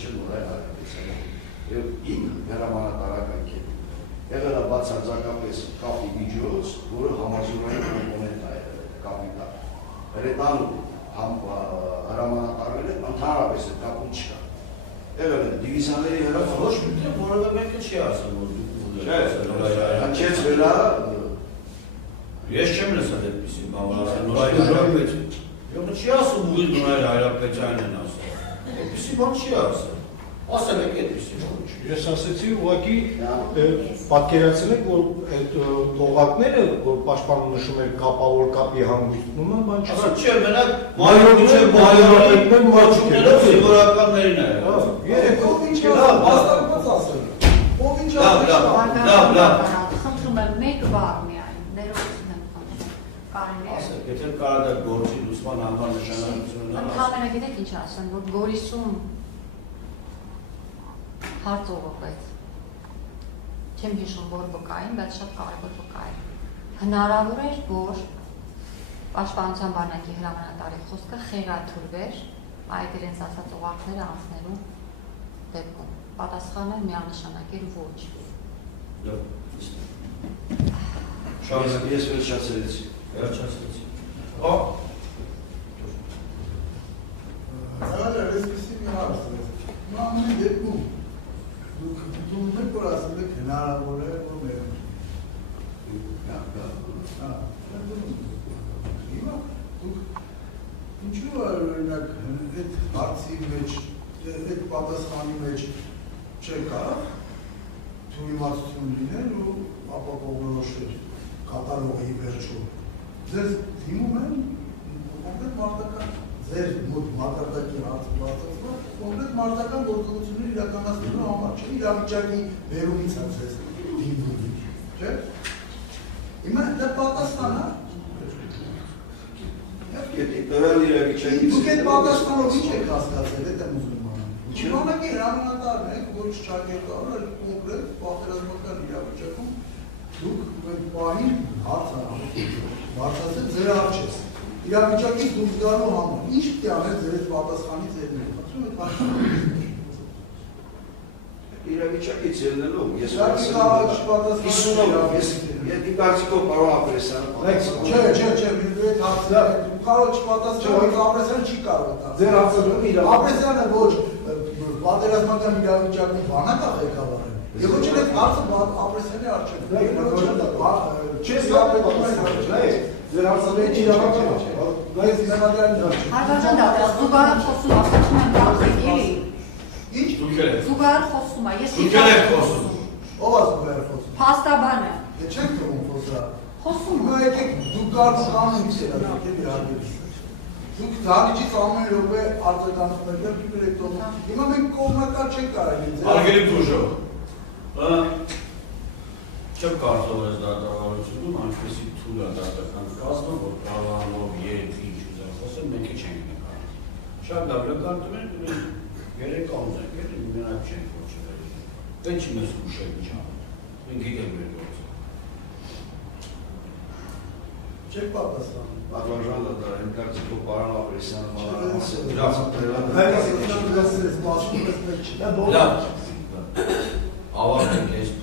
Փոչը նորայ հարաբերության եւ ինքը հրամանատարական կետ եղել է բացարձակապես կապի միջոց, որը համազորային կոմպոնենտ է կապիտա հրետանու հրամանատարները ընդհանրապես է կապում չկա եղել է դիվիզիաների ոչ միտեղ որևէ մեկը չի ասում որ հնչեց վրա ես չեմ լսել այդպիսի բան Նորայր Հայրապետյան չի ասում ուղիղ Նորայր Հայրապետյանն են ասում այդպիսի բան չի ասում ասել եք այդպիսի բան Ես ասեցի ուղղակի պատկերացնեք որ այդ տողակները որ պաշտպանը նշում էր կապավոր կապի հանգույցում են բան չկա չէ մենակ մայորներն մաչուկներով զինվորականներին է երեք ով ինչ հաստատված ասել ով ինչ լավ խնդրում եմ մեկ բառ միայն ներողություն եմ խնդրում կարելի է ասեք եթե կարա դա գործի լուսման համար նշանակություն ունենա ընդհանրապես գիտեք ինչ ասեմ որ Գորիսում հարցողոց չեմ հիշում որ վկային, բայց շատ կարևոր վկա էր հնարավոր էր որ պաշտպանության բանակի հրամանատարի խոսքը խեղաթյուրվեր այդ իրենց ասած օղակները անցնելու դեպքում պատասխանը միանշանակ էր ոչ ես վերջացրեցի այսպեսի մի հարց ամեն դեպքում դուք որ ասել եք հնարավոր է որ մեր ինչու օրինակ այդ հարցի մեջ այդ պատասխանի մեջ չեկա թույլատություն լինել ու ապա կողմնորոշել կատարողի վերջում ձեզ դիմում են կոնկրետ մարտական ձեր մոտ մակարդակի հարցը բացացված կոնկրետ մարտական գործողություններ իրականացնելու համար չէ իրավիճակի վերումից է ձեզ դիմում չէ հիմա դա պատասխանա դուք այդ պատասխանով ինչ եք հասկացել այդ եմ ուզում Իրանական հրամանատարն եք, որ չճակերտավոր է կոնկրետ պատերազմական իրավիճակում դուք այդ պահին հարցը բարձրացել ձեր արջես իրավիճակից դուրս գալու համար ինչ պետք է անել ձեր այդ պատասխանից ելնելու խնդրում եք իրավիճակից ելնելու ես Ես կարծիքով պարոն Ապրեսյանը Չէ, այդ հարցը կարող չպատասխանել, Ապրեսյանը չի կարող դա։ Ձեր հարցը Ապրեսյանը ոչ պատերազմական իրավիճակի բանակ է ղեկավարել։ Եվ ոչ այդ հարցը Ապրեսյանի առջև։ Չես կապետում այս հարցը։ Ձեր հարցը իրավական է։ Բայց Սենատյանի հարցը։ Հարգարժան դատաս, զուգարան խոսում ասացում եմ բացեք էլի։ Ինչ։ Զուգարան խոսում է, ես Զուգար եք խոսում։ Ով է զուգարը խոսում։ Փաստաբանը։ Չեք թվում խոսա։ Խոսում Հիմա եկեք դուք կարող կանոն սերակել իրագել։ Դուք դահլիճից ամեն րոպե արձագանքում եք, դուք եք տոնում։ Հիմա մենք կողմնակալ չենք կարելի ձեր։ Արգելի Դուժո։ Չեմ կարծում ես դատավարությունում այնպեսի թույլ է դատական կազմը, որ կարողանով երբ ինչ ուզեն խոսել, մենք չենք նկարում։ Շատ լավ նկարում ենք, երեք ամս ենք, մենակ չենք ոչվել։ Պետք չի մեզ ուշել ինչ անել։ Մենք գիտենք մեր գործը։ Չեք պատասխանում։ Պատվարժան դատար, իմ կարծիքով պարոն Ապրեսյանը Լավ, ավարտենք